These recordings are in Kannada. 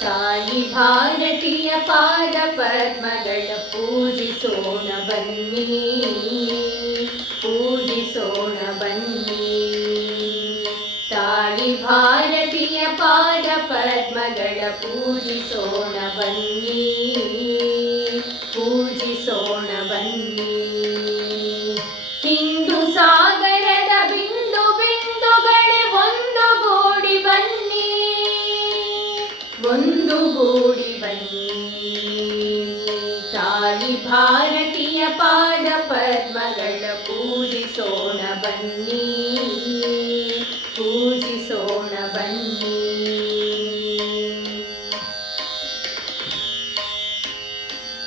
ತಾಯಿ ಭಾರತೀಯ ಪಾದ ಪದ್ಮಗಳ ಪೂಜಿಸೋಣ ಬನ್ನಿ. ಪೂಜಿಸೋಣ ಬನ್ನಿ. ತಾಯಿ ಭಾರತೀಯ ಪಾದ ಪದ್ಮಗಳ ಪೂಜಿಸೋಣ ಬನ್ನಿ. ಪೂಜಿಸೋಣ ಬನ್ನಿ. ಒಂದು ಗೂಡಿ ಬನ್ನಿ. ತಾಯಿ ಭಾರತೀಯ ಪಾದ ಪದ್ಮಗಳ ಪೂಜಿಸೋಣ ಬನ್ನಿ. ಪೂಜಿಸೋಣ ಬನ್ನಿ.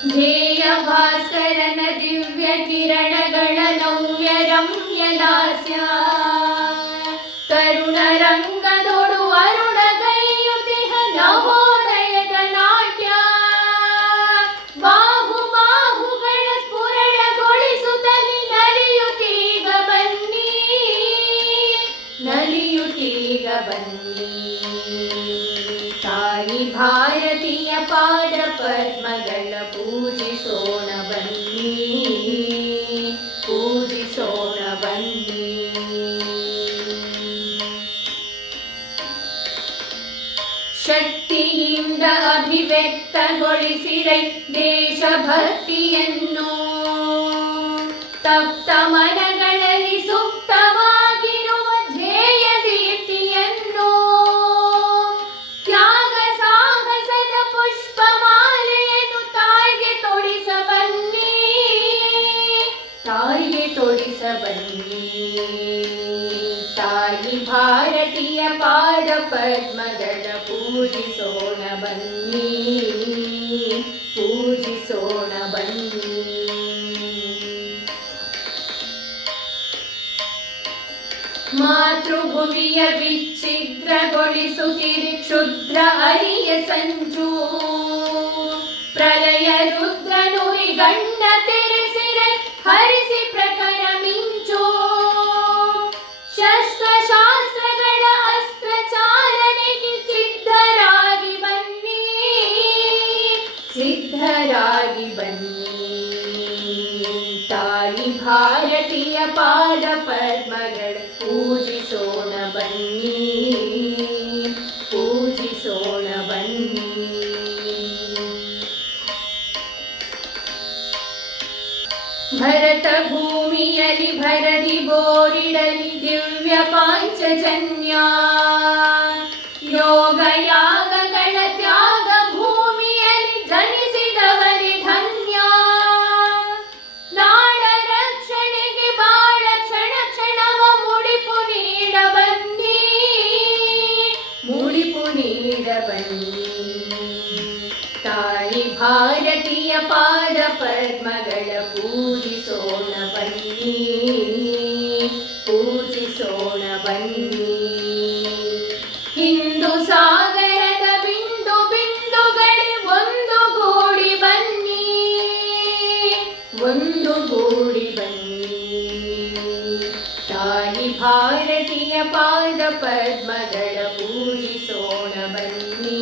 ಧ್ಯೇಯ ಭಾಸ್ಕರನ ದಿವ್ಯ ಕಿರಣಗಳ ನವ್ಯ ರಮ್ಯ ಲಾಸ್ಯ ತಾಯಿ ಭಾರತೀಯ ಪಾದ ಪದ್ಮಗಳ ಪೂಜಿಸೋಣ ಬನ್ನಿ. ಪೂಜಿಸೋಣ ಬನ್ನಿ. ಶಕ್ತಿಯಿಂದ ಅಭಿವ್ಯಕ್ತಗೊಳಿಸಿರೈ ದೇಶಭಕ್ತಿಯನ್ನು. ತಪ್ತ ಮನಗಳಲ್ಲಿ ತಾಯಿಗೆ ತೊಡಿಸ ಬನ್ನಿ ತಾಯಿ ಭಾರತೀಯ ಪಾದ ಪದ್ಮಗಳ ಪೂಜಿಸೋಣ ಬನ್ನಿ. ಪೂಜಿಸೋಣ ಬನ್ನಿ. ಮಾತೃಭುವಿಯ ವಿಚ್ಛಿದ್ರಗೊಳಿಸುತ್ತಿರಿ ಕ್ಷುದ್ರ ಅರಿಯ ಸಂಚು ಪ್ರಲಯ ರುದ್ರನುರಿ ಗಣ್ಣ ತೆರೆಸಿರೆ हरिसि प्रकरमिञ्चो शस्त्रशास्त्रगण अस्त्रचालनिकि सिद्धरागि भारतीय ಭರತ ಭೂಮಿಯಲ್ಲಿ ಭರದಿ ಬೋರಿಡಲಿ ದಿವ್ಯ ಪಾಂಚಜನ್ಯ. ಯೋಗ ಯಾಗಗಳ ತ್ಯಾಗ ಭೂಮಿಯಲ್ಲಿ ಜನಿಸಿದವರಿ ಧನ್ಯ. ನಾಡ ರಕ್ಷಣೆಗೆ ಬಾಳ ಕ್ಷಣ ಕ್ಷಣವ ಮುಡಿಪು ನೀಡ ಬನ್ನಿ. ಮುಡಿಪು ನೀಡ ಬನ್ನಿ. ತಾಯಿ ಭಾರತೀಯ ಪಾದ ಪದ್ಮಗಳ ತಾಯಿ ಭಾರತೀಯ ಪಾದ ಪದ್ಮಗಳ ಪೂಜಿಸೋಣ ಬನ್ನಿ